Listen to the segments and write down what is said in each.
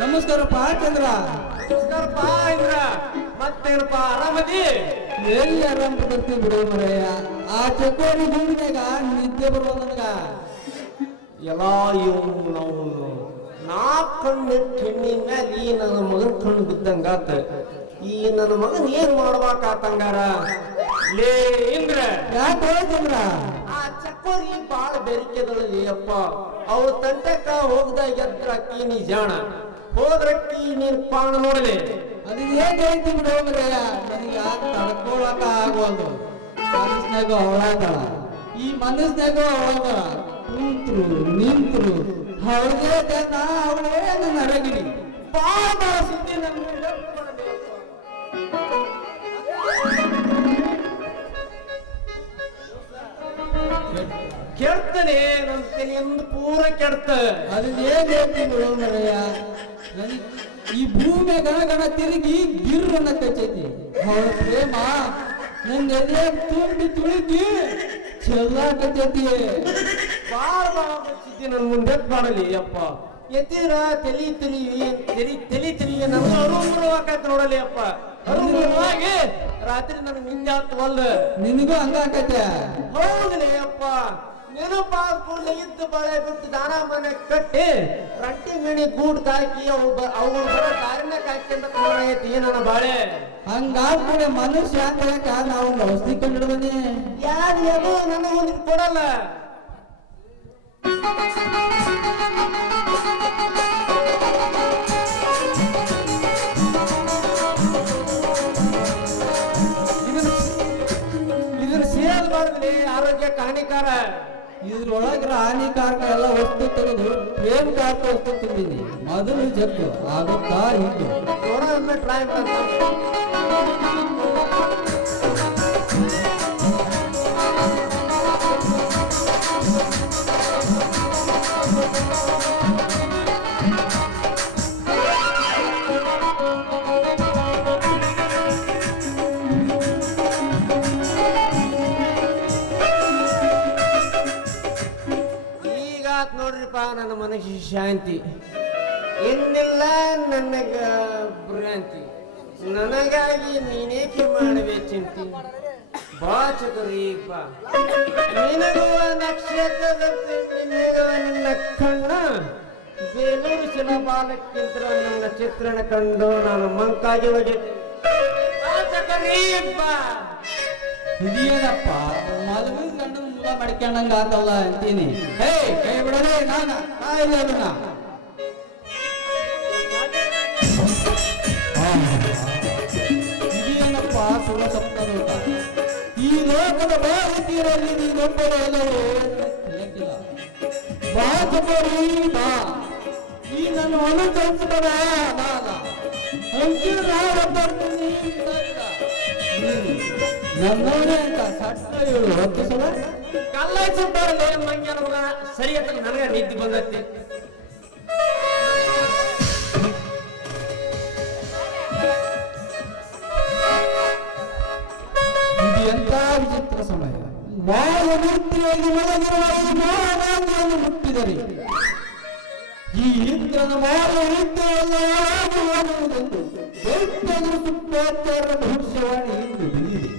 ನಮಸ್ಕಾರಪ್ಪ ಚಂದ್ರ. ನಮಸ್ಕಾರಪ್ಪ ಇಂದ್ರ. ಮತ್ತೇನಪ್ಪ ಆರಾಮದಿ? ಎಲ್ಲಿ ಆರಾಮ ಬರ್ತೀವಿ ಬಿಡು ಮರಯ್ಯ. ಆ ಚಕೋರಿ ಭೂಮಿನಾಗ ನಿದ್ದೆ ಬರುವ ನನಗ. ಎಲ್ಲ ಇವ್ ನಾವು ನಾ ಕಣ್ಣು ಕೆಣ್ಣಿ ಮ್ಯಾಲ ಈ ನನ್ನ ಮಗನ ಕಣ್ಣು ಬಿದ್ದಂಗಾತ. ಈ ನನ್ನ ಮಗನ್ ಏನ್ ಮಾಡ್ಬೇಕಾತಂಗಾರ? ಲೇ ಇಂದ್ರ, ಯಾಕೆ ಚಂದ್ರ? ಆ ಚಕೋರಿ ಬಾಳ ಬೆರಿಕೆದಳಲಿ ಅಪ್ಪ. ಅವ್ರ ತಂಟೆಕ್ಕ ಹೋಗ್ದಾಗ ಎದ್ರಕ್ಕಿ ನೀ ಜಾಣ, ಹೋದ್ರಕ್ಕಿ ನೀನ್ ಪಾಣ ನೋಡಲಿ. ಅದು ಏನ್ ಹೇಳ್ತಿ ಬಿಡು ಮರಯ್ಯ. ನನಗೆ ಯಾಕೆ ತಡ್ಕೊಳಕ ಆಗೋದು. ಮನಸ್ನಾಗ ಅವಳಾದಳ, ಈ ಮನಸ್ನಾಗ ಅವಳಾದಳ. ಕುಂತ್ರು ನಿಂತ್ರು ಅವಳೇ ಜನ, ಅವಳೇ ನನ್ನ ಅರಗಿರಿ. ಬಾಳ ಸುದ್ದಿ ನನ್ನ ಕೆಡ್ತಾನೆ. ನನ್ನ ತಲೆಯಿಂದ ಪೂರ ಕೆಡ್ತ. ಅದನ್ನ ಏನ್ ಹೇಳ್ತಿ ಬಿಡು ಮರಯ್ಯ. ಈ ಭೂಮಿ ಗಣಗಣ ತಿರುಗಿ ಗಿರ್ರನ್ನ ಕಚ್ಚೈತಿ. ಅವಳ ಪ್ರೇಮ ನನ್ನ ಎದೆ ತುಂಬಿ ತುಳುಕಿ ಚೆಲ್ಲಾಕತ್ತೈತಿ. ಬಾಳ ಸುದ್ದಿ ನನ್ನ ಮುಂದೆ ಮಾಡಲಿ ಅಪ್ಪ. ಎತ್ತಿರ ತಲಿ ನನಗೆ ಅರುಮುರುವಾಕೈತಿ ನೋಡಲಿ ಅಪ್ಪ. ಅರುಮುರುವಾಗಿ ರಾತ್ರಿ ನನಗೆ ನಿಂದೆ ಹತ್ತವಲ್ಲ. ನಿನಗೂ ಹಂಗ ಆಕೈತೆ? ಹೌದಲೇ ಅಪ್ಪ. ನೆನಪಾದ ಕೂಡಲೇ ಇದ್ದು ಬಳೆ ಬಿಟ್ಟು ದಾನ ಮನೆ ಕಟ್ಟಿ ರಟ್ಟಿ ಮಿಣಿ ಗೂಡ್ ಹಾಕಿ ಅವು ಬರೋ ದಾರಿನ ಕಾಯ್ಕೊಂಡ ಐತಿ ನನ್ನ ಬಾಳೆ. ಹಂಗಾದ್ಮೇಲೆ ಮನುಷ್ಯ ಅಂತ ನಾವು ಔಷಧಿ ಕಂಡಿಡ್ಬನ್ನಿ. ಯಾರು ನನಗೊಂದು ಕೊಡಲ್ಲ. ಇದನ್ನ ಸೇಲ್ ಮಾಡಿದ್ರಿ ಆರೋಗ್ಯಕ್ಕೆ ಹಾನಿಕಾರ. ಇದ್ರೊಳಗ ಹಾನಿಕಾರಕ ಎಲ್ಲ ವಸ್ತು ತೆಗೆದು ಪ್ರೇಮಕಾರಕ ವಸ್ತು ತುಂಬಿನಿ. ಮೊದಲು ಜಗ್ಗು ಆಗುತ್ತಾ ಇದ್ದು ನೋಡೋಣ ಟ್ರೈ ನೋಡ್ರಿಪ್ಪ. ನನ್ನ ಮನಸ್ಸಿಗೆ ಶಾಂತಿ ಇನ್ನಿಲ್ಲ ನನಗ ಭ್ರಾಂತಿ. ನನಗಾಗಿ ನೀನೇಕೆ ಮಾಡಬೇ ಚಿಂತಿ. ಬಾಚಕರೀಪ ನಿನಗುವ ನಕ್ಷತ್ರದಂತೆ ನಿನಗುವ ನಿನ್ನ ಕಣ್ಣ. ಬೇಲೂರು ಶಿಲ ಬಾಲಕ್ಕಿಂತ ನನ್ನ ಚಿತ್ರಣ ಕಂಡು ನಾನು ಮಂಕಾಗಿ ಹೋಗಿದ್ದೆ. ಬಾಚಕರೀಪ ಇದೇನಪ್ಪ ಮಲಗು ಗಂಡು ಮೂಲ ಮಡ್ಕೊಂಡಂಗ ಆತಲ್ಲ ಅಂತೀನಿ. ಹೇ ಕೈ ಬಿಡಲೇ ನಾನ ಕಾಯಿಲ್ಲ ಅದನ್ನ. ಇದೇನಪ್ಪ ಸುರ ಸಪ್ತಲೋಕ. ಈ ಲೋಕದ ಬಾರತೀರಲ್ಲಿ ನೀನೊಬ್ಬರು ಎಲ್ಲವೂ ತಿಳಿಯಕ್ಕಿಲ್ಲ. ಬಾ ಚಕೋರಿ ಬಾ, ಈ ನನ್ನ ಅನುಸರಿಸಿದವ ನಾನ ಅಂಕಿರ ಬರ್ತೀನಿ. ನನ್ನವನೇ ಅಂತ ಸಟ್ಟ ಹೇಳು ಹೊತ್ತು ಸಲ ಕಲ್ಲಾಯಿಸಿದ್ದಾರಲ್ಲ ಮಂಗ್ಯನ ಮಗ. ಸರಿ ಅಂತ ನನಗೆ ನಿದ್ದೆ ಬಂದತ್ತೆ. ಇದು ಎಂತ ವಿಚಿತ್ರ ಸಮಯ. ಮಾನವಮೂರ್ತಿಯಾಗಿ ಮಲಗಿರುವ ಈ ಮಹಾರಾಜವನ್ನು ಮುಟ್ಟಿದರೆ ಈ ಇಂದ್ರನ ಮಾನವಮೂರ್ತಿಯಲ್ಲ ಆಗುವುದೆಂದು ದೈತ್ಯರು ಸುಪ್ಪಾಚಾರ ಭವಿಷ್ಯವಾಣಿ ಎಂದು ಬಿಡಿದೆ.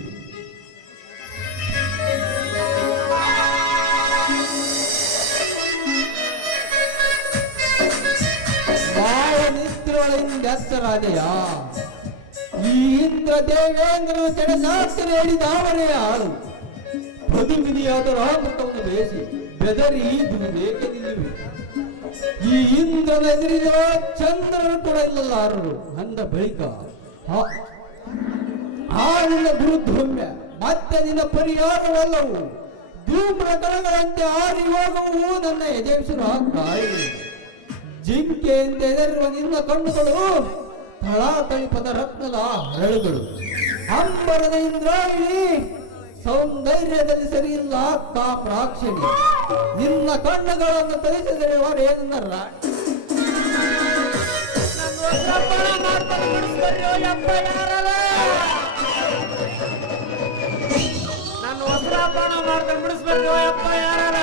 ಮಾವನಿದ್ರೊಳಗಿಂದ ಎಚ್ಚರಾದೆಯ ಈ ಇಂದ್ರ ದೇವೇಂದ್ರನ ಸೆಣಸಾಕ್ಷರ ಹೇಳಿದ ಅವರೇ ಆಳು. ಬದುಮಿನಿಯಾದ ರಾಮೃತವನ್ನು ಬೇಯಿಸಿ ಬೆದರಿ ಬೇಕೆ ನಿಲ್ಲುವೆ. ಈ ಇಂದ್ರನ ಎದುರಿರುವ ಚಂದ್ರರು ಕೂಡ ಇಲ್ಲಲಾರರು ಅಂದ ಬಳಿಕ ನಿನ್ನ ಗುರುಧೂಮ್ಯ ಮತ್ತೆ ನಿನ್ನ ಪರಿಹಾರವೆಲ್ಲವೂ ಧೂಮ್ರ ಕಣಗಳಂತೆ ಆರಿ ಹೋಗುವು. ನನ್ನ ಯಜೇಶ್ವರ ಕಾಯಿಗಳು ಜಿಂಕೆಯಿಂದ ಎದರಿರುವ ನಿನ್ನ ಕಣ್ಣುಗಳು ತಳಾತಳಿಪದ ರತ್ನದ ಹರಳುಗಳು. ಅಂಬರದ ಇಂದ್ರಾಯಿಣಿ ಸೌಂದರ್ಯದಲ್ಲಿ ಸರಿಯಿಲ್ಲ ಕಾಪ್ರಾಕ್ಷಿಣಿ. ನಿನ್ನ ಕಣ್ಣುಗಳನ್ನು ತರಿಸಿದರೆ ಹೊರೇನ ರಾಣಿ. ನನ್ನ ವಸ್ತ್ರಾಪಣ ಮಾಡ್ತಾರೆ ಬಿಡಿಸ್ಬೇಕು ಅಪ್ಪ ಯಾರ.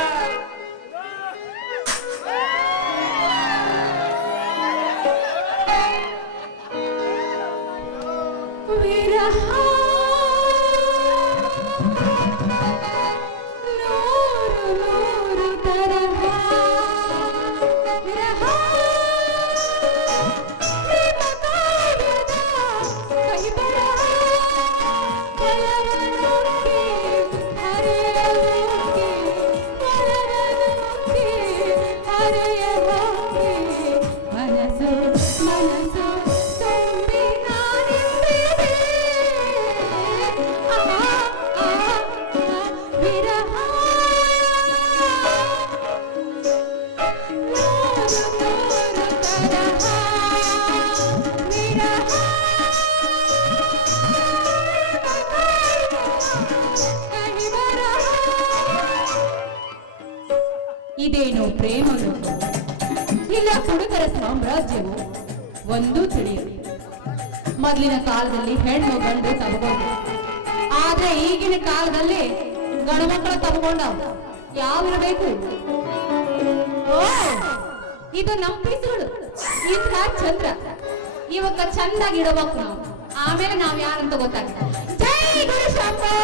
ಏನೋ ಪ್ರೇಮ ಲೋಕ ಇಲ್ಲ ಹುಡುಗರ ಸಾಮ್ರಾಜ್ಯವು ಒಂದೂ ತಿಳಿಯದು. ಮೊದಲಿನ ಕಾಲದಲ್ಲಿ ಹೆಣ್ಣು ಗಂಡು ತಗೊಂಡು, ಆದ್ರೆ ಈಗಿನ ಕಾಲದಲ್ಲಿ ಗಂಡು ಮಕ್ಕಳು ತಗೊಂಡವು. ಯಾವಿರಬೇಕು? ಓ, ಇದು ನಮ್ಮ ಪೀಸುಗಳು. ಇಂಥ ಚಂದ್ರ ಇವಾಗ ಚಂದಾಗಿ ಇಡಬೇಕು ನಾವು, ಆಮೇಲೆ ನಾವ್ ಯಾರಂತ ಗೊತ್ತಾಗುತ್ತೆ. ಜೈ ಗುರು ಶಂಭೋ.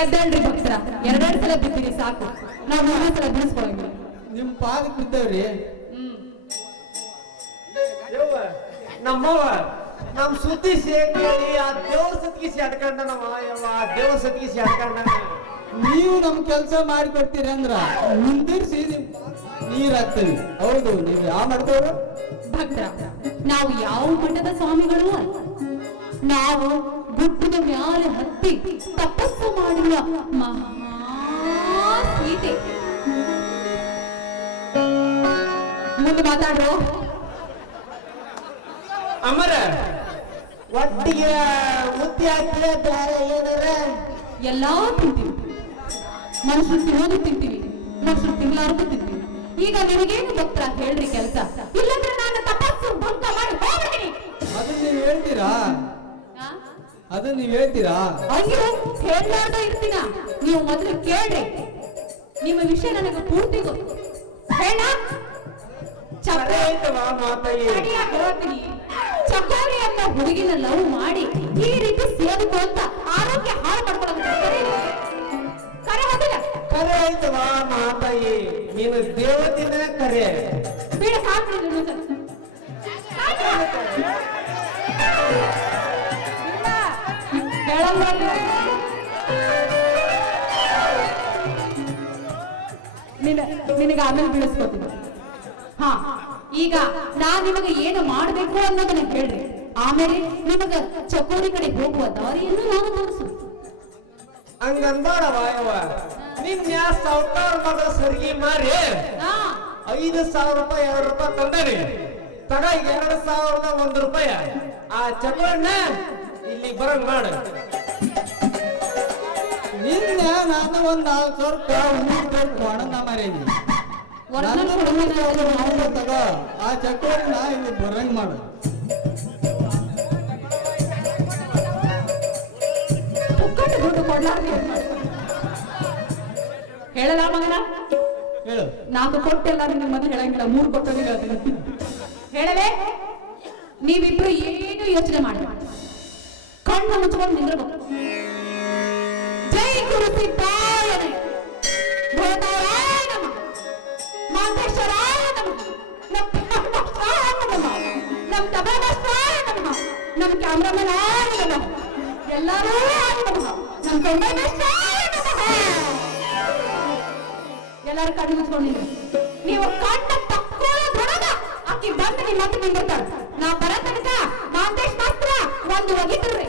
ಎದ್ದೇಳ್ರಿ ಭಕ್ತರ, ಎರಡೆರಡು ಸಲ ಬಿದ್ದೀರಿ ಸಾಕು, ನಾವು ಮೂರನೇ ಸಲ ಬಿಡಿಸ್ಕೊಳಂಗಿಲ್ಲ. ನಿಮ್ ಪಾದಕ್ಕೆ ಬಿಡ್ತೇವ್ರಿ. ನಮ್ಮವ ನಮ್ ಸುದ್ದಿ ಸೇರಿ ಆ ದೇವ್ರ ಸತ್ಗಿಸಿ ಅಡ್ಕೊಂಡ ಆ ದೇವ್ರ ಸತ್ಗಿಸಿ ಅಡ್ಕೊಂಡ. ನೀವು ನಮ್ ಕೆಲಸ ಮಾಡಿ ಕೊಡ್ತೀರಿ ಅಂದ್ರ ಮುಂದಿರ್ಸಿ ನೀರ್ ಹಾಕ್ತೀವಿ. ಹೌದು, ನೀವು ಯಾವ ಮಾಡ್ತೇವ್ರ ಭಕ್ತರ, ನಾವು ಯಾವ ಮಠದ ಸ್ವಾಮಿಗಳು ಅಲ್ಲ. ನಾವು ಗುಡ್ಡದ ಮ್ಯಾಲೆ ಹತ್ತಿ ತಪಸ್ಸು ಮಾಡಿರುವ ಮಹಾಸೀತೆ. ಮುಂದೆ ಮಾತಾಡ್ರು. ಅಮರ ಒಟ್ಟಿಗೆ ಮುತ್ತಿ ಹಾಕಿದ್ರೆ ಬೇರೆ ಏನಾರ ಎಲ್ಲಾ ತಿಂತೀವಿ. ಮನುಷ್ಯರು ತಿನ್ನೋದು ತಿಂತೀವಿ, ಮನುಷ್ಯರು ತಿನ್ಲಾರ್ದು ತಿಂತೀವಿ. ಈಗ ನಿನಗೇನು ಭಕ್ತರ ಹೇಳ್ರಿ ಕೆಲಸ, ಇಲ್ಲಂದ್ರೆ ನಾನು ತಪಸ್ಸು ಭಂಗ ಮಾಡಿ ಹೋಗ್ಬಿಡ್ತೀನಿ. ಅದನ್ನ ನೀವ್ ಹೇಳ್ತೀರಾ? ಅದನ್ನ ನೀವ್ ಹೇಳ್ತೀರಾ? ಅಯ್ಯೋ, ಹೇಳಲಾರ್ದ ಇರ್ತೀನ. ನೀವು ಮೊದಲು ಕೇಳ್ರಿ, ನಿಮ್ಮ ವಿಷಯ ನನಗೆ ಪೂರ್ತಿ ಗೊತ್ತು. ಹೇಳ ಹೇಳ್ತೀನಿ. ಚಕೋರಿ ಅಂತ ಹುಡುಗಿನ ಲವ್ ಮಾಡಿ ಈ ರೀತಿ ಸೇರಿಕೊಂತ ಆರೋಗ್ಯ ಹಾಳು ಮಾಡ್ಕೊಳ್ಳೋದು ಕರೆ ಹೋದಿಲ್ಲ? ಕರೆ ಆಯ್ತವಾ ಮಾತಾಯಿ, ನೀನು ದೇವತಿನ ಕರೆ ಬೇಡ, ಸಾಕು. ನಿನಗೆ ಆಮೇಲೆ ಬೀಳಿಸ್ಕೊತೀನಿ. ಹಾ, ಈಗ ನಾನ್ ನಿಮಗೆ ಏನು ಮಾಡ್ಬೇಕು ಅನ್ನೋದನ್ನ ಹೇಳ್ರಿ, ಆಮೇಲೆ ನಿಮಗ ಚಕೋರಿ ಕಡೆ ಹೋಗುವ ದಾರಿಯನ್ನು ನಾನು ತೋರಿಸು. ಹಂಗನ್ಬೇಡವ ಯವ್ವ, ನಿನ್ನೆ ಸಾವುಕಾರ ಮಗ ಸರಿಗೆ ಮಾರಿ 5,000 ರೂಪಾಯಿ 2 ರೂಪಾಯಿ ತಂದರಿ ತಗ. 2,000 ರೂಪಾಯಿ ಆ ಚಕೋರಿನ ಇಲ್ಲಿ ಬರಂಗ್ ಮಾಡು. ನಿನ್ನೆ ನಾನು ಒಂದ್ 4,000 ರೂಪಾಯಿ ಒಣನ ಮಾರೇನಿ. ತಗ ಆ ಚಕೋರಿನ ಇಲ್ಲಿ ಬರಂಗ್ ಮಾಡು. ದುಡ್ಡು ಕೊಡ್ಲಾರ್ದು ಹೇಳಲ್ಲ ಮಗನ. ಹೇಳು. 4 ಕೊಟ್ಟೆಲ್ಲ ನಿನ್ನ ಮೊದಲು ಹೇಳಂಗಿಲ್ಲ, 3 ಕೊಟ್ಟು ಹೇಳ್ತೀನಿ. ಹೇಳಲೇ? ನೀವಿಬ್ರು ಏನು ಯೋಚನೆ ಮಾಡಿ ಕಣ್ಣು ಮುಚ್ಕೊಂಡು ನಿಂದಿರಬೇಕು. ಜೈ ಗುರು ಸಿದ್ಧಾಯ ಭೂತಾಯ ನಮಃ, ಮಾಂತೇಶ್ವರಾಯ ನಮಃ, ನಮ್ ತಬಲಗಾಯ ನಮಃ, ನಮ್ ಕ್ಯಾಮ್ರಾಮನಾಯ ನಮಃ, ಎಲ್ಲರೂ ನಮಃ, ನಮ್ ಕೈಮೈನಾಯ ನಮಃ. ಎಲ್ಲರೂ ಕಣ್ಣು ಮುಚ್ಕೊಂಡಿದ್ರು. ನೀವು ಕಣ್ಣ ತಕ್ಕೊಳ್ಳೋದ್ರೊಳಗ ಆಕಿ ಬಂದು ನಿಮ್ಮ ಹತ್ರ ನಿಂದಿರ್ತಾರ. ನಾ ಬರ ತನಕ ಮಾಂತೇಶ್ ಮಾತ್ರ ಒಂದು ಒಗಿದ್ರಿ.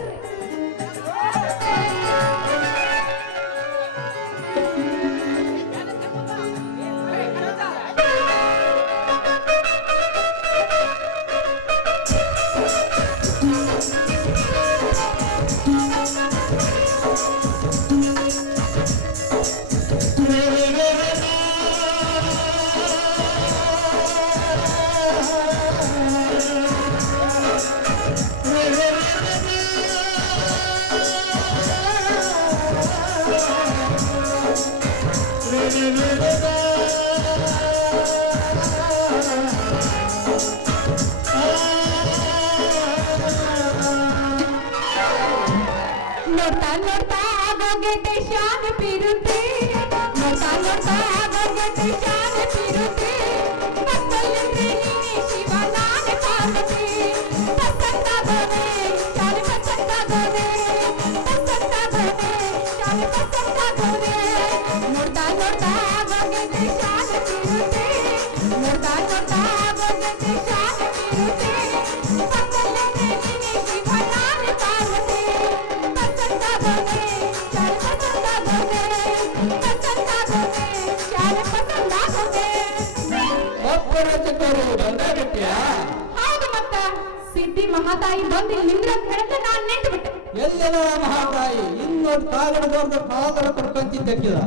ನೋಡ್ತಾ ನೋಡ್ತಾ ಆಗೋಗೈತೆ ಶಾನ ಪಿರುತೆ, ನೋಡ್ತಾ ನೋಡ್ತಾ ಆಗೋಗೈತೆ ಶಾನ ಪಿರುತೆ, ಮಕ್ಕಳಲ್ಲಿ ನೀನೆ ಶಿವ ನಾನೇ ಪಾರ್ವತಿ, ಪಸಂದಾಗೋದೆ ಶಾನೆ ಪಸಂದಾಗೋದೆ, ಪಸಂದಾಗೋದೆ ಶಾನೆ ಪಸಂದಾಗೋದೆ. ನೋಡ್ತಾ ನೋಡ್ತಾ ಆಗೋಗೈತೆ ಶಾನ ಪಿರುತೆ, ನೋಡ್ತಾ ನೋಡ್ತಾ ಆಗೋಗೈತೆ ಶಾನ ಪಿರುತೆ, ಮಕ್ಕಳಲ್ಲಿ ನೀನೆ ಶಿವ ನಾನೇ ಪಾರ್ವತಿ, ಪಸಂದಾಗೋದೆ ಶಾನೆ ಪಸಂದಾಗೋದೆ, ಪಸಂದಾಗೋದೆ ಶಾನೆ ಪಸಂದಾಗೋದೆ. ಸಿದ್ಧಿ ಮಹಾತಾಯಿ ಬಂದು ಇಲ್ಲಿ ನಿಂದ್ರ ಅಂತ ಹೇಳಿದ್ರೆ ನಾನು ನಿಂತು ಬಿಟ್ಟೆ. ಎಲ್ಲೆಲ್ಲ ಮಹಾತಾಯಿ ಇನ್ನೊಂದು ಕಾಗಡದವ್ರದ್ದು ಕಾಗಡ ಕೊಡ್ಕೊಂತಿದ್ದಕ್ಕಿದ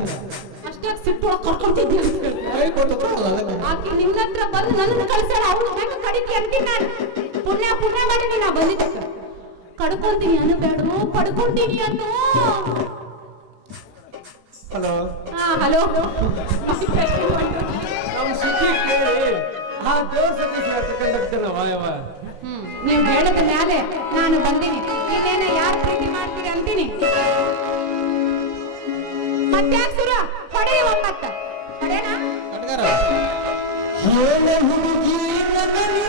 ಅಷ್ಟೇ ಸಿಟ್ಟು ಕರ್ಕೊಳ್ತಿದ್ದೆ ಅಂತ ಹೇಳ್ದೆ. ಕೈ ಕೊಟ್ಟು ಕೊಡೋದು ಅದಕ್ಕೆ. ಆಕೆ ನಿನ್ನ ಹತ್ರ ಬಂದು ನನ್ನನ್ನು ಕಳಿಸ್ಯಾಳ, ಅವಳು ಹೆಂಗ ಕಡಿತಿ ಅಂತೀನಿ ನಾನು. ಪುಣ್ಯ ಮಾಡಿ ನಾ ಬಂದಿದ್ದೆ. ಕಡ್ಕೊಂತೀನಿ ಅನ್ನು ಬೇಡ, ಪಡ್ಕೊಂತೀನಿ ಅನ್ನು. ಹಲೋ ಹಲೋ ನಮ್ಮ ಸುದ್ದಿ ಕೇಳಿ ಆ ದೇವ್ರ ಸತೀಶ್ ಹೇಳ್ತಕ್ಕಂಥ ವಾಯವ ನೀವು ಹೇಳಿದ ಮ್ಯಾಲೆ ನಾನು ಬಂದೀನಿ. ನೀವೇನ ಯಾರು ಪ್ರೀತಿ ಮಾಡ್ತೀರಿ ಅಂತೀನಿ. ಮತ್ತೆ ಸುರ ಹೊಡೆಯುವ ಮತ್ತ ಹೊಡೆನಾ ಕಟ್ಗಾರ ಹೇಳ ಹುಡುಗಿ ನನಗೆ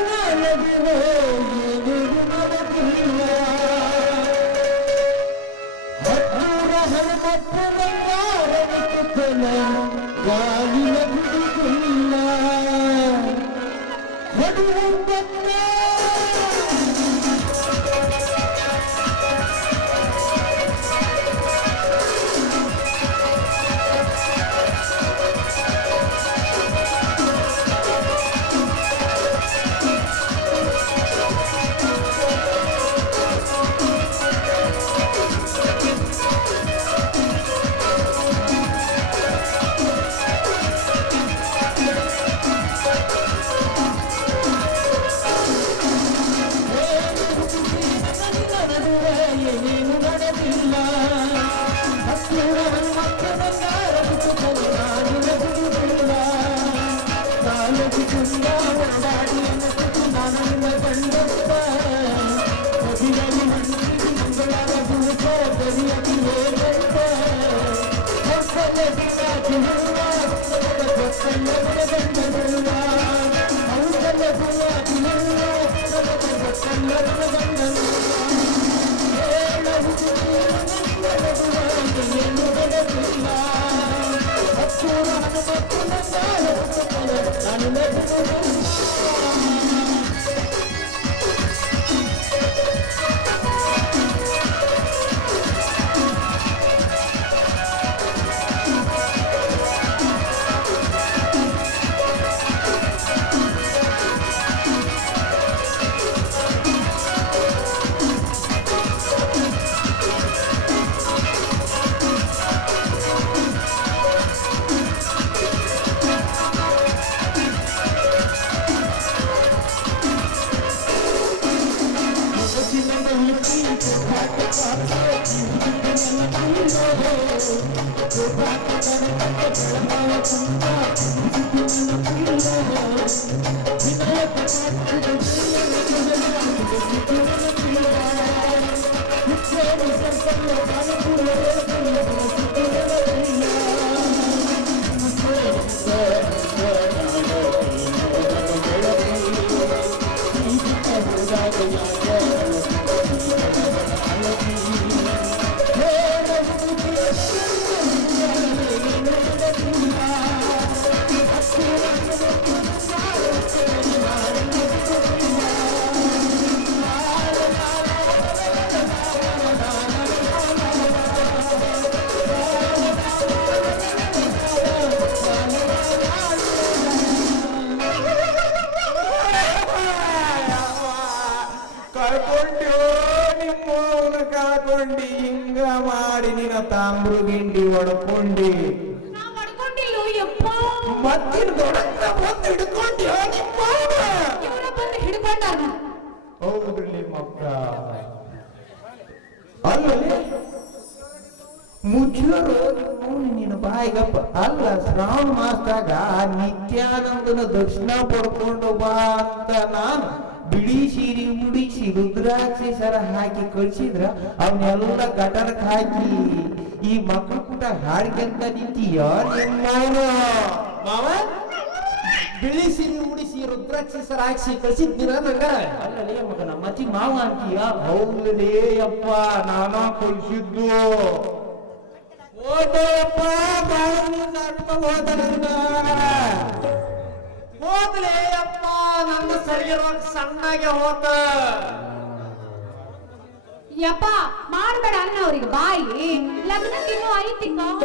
ಕಳ್ಕೊಂಡಿ ಹಿಂಗ ಮಾಡಿ ನಿನ್ನ ತಾಮ್ರು ಗಿಂಡಿ ಹೊಡ್ಕೊಂಡಿ ನಾ ಮಾಡ್ಕೊಂಡಿಲ್ಲ ಯಪ್ಪ. ಮತ್ತಿನ ದೊಡ್ಡ ಬಂದು ಹಿಡ್ಕೊಂಡಿ ಇವರ ಬಂದು ಹಿಡ್ಕೊಂಡಾರ. ಹೌದ್ರಿ ಮಕ್ಕ ಅಲ್ಲಲ್ಲಿ ಮುಚ್ಚರು ನಿನ್ನ ಬಾಯಿಗಪ್ಪ ಅಲ್ಲ ಶ್ರಾವಣ ಮಾಸದಾಗ ನಿತ್ಯಾನಂದನ ದರ್ಶನ ಪಡ್ಕೊಂಡು ಬಾ ಅಂತ ನಾನು ಬಿಳಿ ಸೀರೆ ಮುಡಿಸಿ ರುದ್ರಾಕ್ಷಿ ಸರ ಹಾಕಿ ಕಳ್ಸಿದ್ರ ಅವನ್ನೆಲ್ಲ ಗಟರಕ್ಕೆ ಹಾಕಿ ಈ ಮಕ್ಕಳು ಕೂಟ ಹಾಡ್ಕೊಂತ ನಿಂತೀಯ ನಿಮ್ಮ ಮಾವ ಬಿಳಿ ಸೀರೆ ಮುಡಿಸಿ ರುದ್ರಾಕ್ಷಿ ಸರ ಹಾಕಿ ಕಳ್ಸಿದ್ದೀರ ನಂಗ ಅಲ್ಲಲೇ ಮಗನ ಮತಿ ಮಾವ ಅಂತೀಯ ಹೌದಲೇ ಅಪ್ಪ ನಾನ ಕಳ್ಸಿದ್ದು ಓದಪ್ಪ ಹೋಗ್ಲೇ ಅಪ್ಪ ನನ್ನ ಶರೀರ ಸಣ್ಣಗೆ ಹೋತ ಯಪ್ಪ ಮಾಡ್ಬೇಡ ಅನ್ನ ಅವ್ರಿಗೆ ಬಾಯಿ ಲಗ್ನಕ್ಕಿನ್ನೂ ಐತಿ ನಮ್ಮ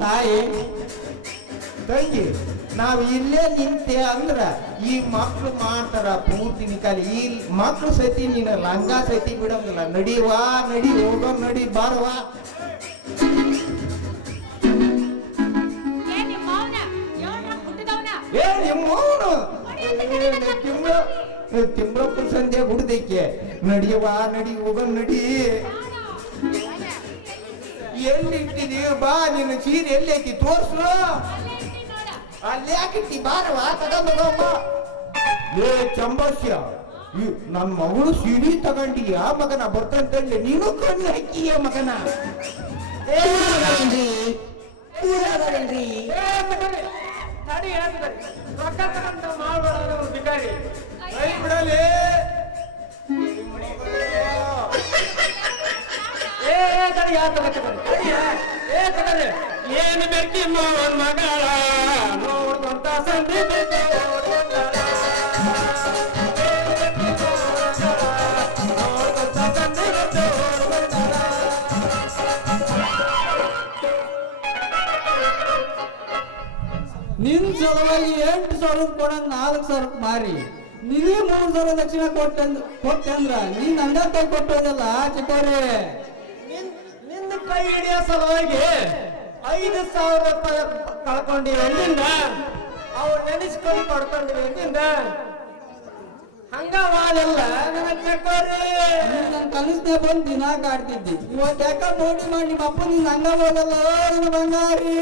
ಸಾಯಿ ತಂಗಿ ನಾವ್ ಇಲ್ಲೇ ನಿಂತೆ ಅಂದ್ರ ಈ ಮಕ್ಳು ಮಾಡ್ತಾರ ಪೂರ್ತಿ ನಿಕಾಲಿ. ಈ ಮಕ್ಳು ಸತಿ ನೀನು ಲಂಗ ಸತಿ ಬಿಡಂಗಿಲ್ಲ. ನಡಿವಾ ನಡಿ, ಹೋಗೋ ನಡಿ, ಬಾರವಾ. ಏ ನಿಮ್ಮವನು ತಿಂಬ್ಳಪ್ಪನ ಸಂಧ್ಯಾ ಹುಡ್ದೈಕೆ. ನಡಿಯವಾ ನಡಿ, ಹೋಗೋ ನಡಿ. ಎಲ್ಲಿ ಇಟ್ಟಿದೀವಿ ಬಾ, ನಿನ್ನ ಸೀರೆ ಎಲ್ಲಿ ಐತಿ ತೋರ್ಸು. ಅಲ್ಲಿ ಯಾಕಿಟ್ಟಿ, ಬಾರವಾ ತಗೊಂಬ. ಏ ಚಂಬಸ್ಯ, ನನ್ನ ಮಗಳು ಸೀರೆ ತಗೊಂಡಿಯ ಮಗನ, ಬರ್ತಂತೇಳಿ ನೀನು ಕಣ್ಣು ಹಾಕಿಯ ಮಗನ. ಏನು ಬೇಕಿ ಮೋಹನ್ ಮಗಳ ನೋಡುವಂತ ಸಂಧಿ ನಿನ್ ಸಲುವಾಗಿ 8,000 ಕೊಡ 4,000 ಮಾರಿ ನೀನೇ 3,000 ದಕ್ಷಿಣ ಕೊಟ್ಟಂದ್ರ ನೀನ್ ನಂಗ ಕೈ ಕೊಟ್ಟೋದಲ್ಲ ಚಿಕ್ಕೋರಿ. ನಿನ್ನ ಕೈ ಹಿಡಿಯೋ ಸಲುವಾಗಿ 5,000 ರೂಪಾಯಿ ಕಳ್ಕೊಂಡಿವಿ ಎಂದಿಂದ, ಅವ್ರು ನೆನೆಸ್ಕೊಂಡು ಪಡ್ಕೊಂಡಿವಿ ಎಂದಿಂದ. ಹಂಗವಾದಲ್ಲ ನನ್ನ ಚಕೋರಿ. ನನ್ ಕನಸ್ನೇ ಬಂದು ದಿನ ಕಾಡ್ತಿದ್ದಿ. ಇವತ್ತು ಯಾಕ ನೋಡಿ ಮಾಡಿ ನಿಮ್ಮ ಅಪ್ಪ ನಿನ್ ಹಂಗ ಹೋದಲ್ಲ ನನ್ನ ಬಂಗಾರಿ.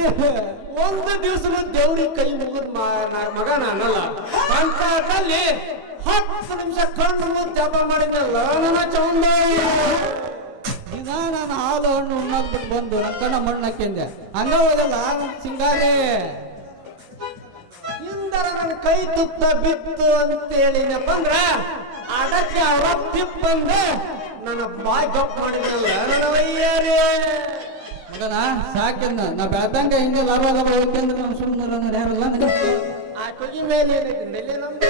ಒಂದು ದಿವಸ ದೇವ್ರಿ ಕೈ ಮುಗಿದ ಮಗ ನಾನಲ್ಲ ಅಂತಲ್ಲಿ 10 ನಿಮಿಷ ಕಣ್ಣು ಜಪ ಮಾಡಿದಲ್ಲ ನನ್ನ ಚೌಂಡಾಯಿ. ದಿನ ನಾನು ಹಾಲು ಹಣ್ಣು ಉಣ್ಣೋದ್ ಬಿಟ್ಟು ಬಂದು ನನ್ನ ಕಣ್ಣ ಮಣ್ಣಕ್ಕೆಂದೆ ಹಂಗ ಹೋದಲ್ಲ ನನ್ನ ಸಿಂಗಾರಿ. ಇಂದರ ನನ್ನ ಕೈ ತುತ್ತ ಬಿತ್ತು ಅಂತೇಳಿನಪ್ಪ ಅಂದ್ರ ಅದಕ್ಕೆ ಅವತ್ತಿಪ್ಪಂದ ನನ್ನ ಬಾಯ್ ಗಪ್ ಮಾಡಿದ್ರಲ್ಲ ನನ್ನ ವಯ್ಯಾರಿ. ಮಗನ ಸಾಕೆಂದ ನಾ ಬೆಳತಂಗ ಹಿಂಗೆ ಲಾಭ ಹೋಗ್ತಂದ್ರೆ ನಾನು ಸುಮ್ಮನೆ ಯಾರಲ್ಲ. ಆ ಕೊಗಿ ಮೇಲೆ ಏನೈತಿ ನಮ್ದು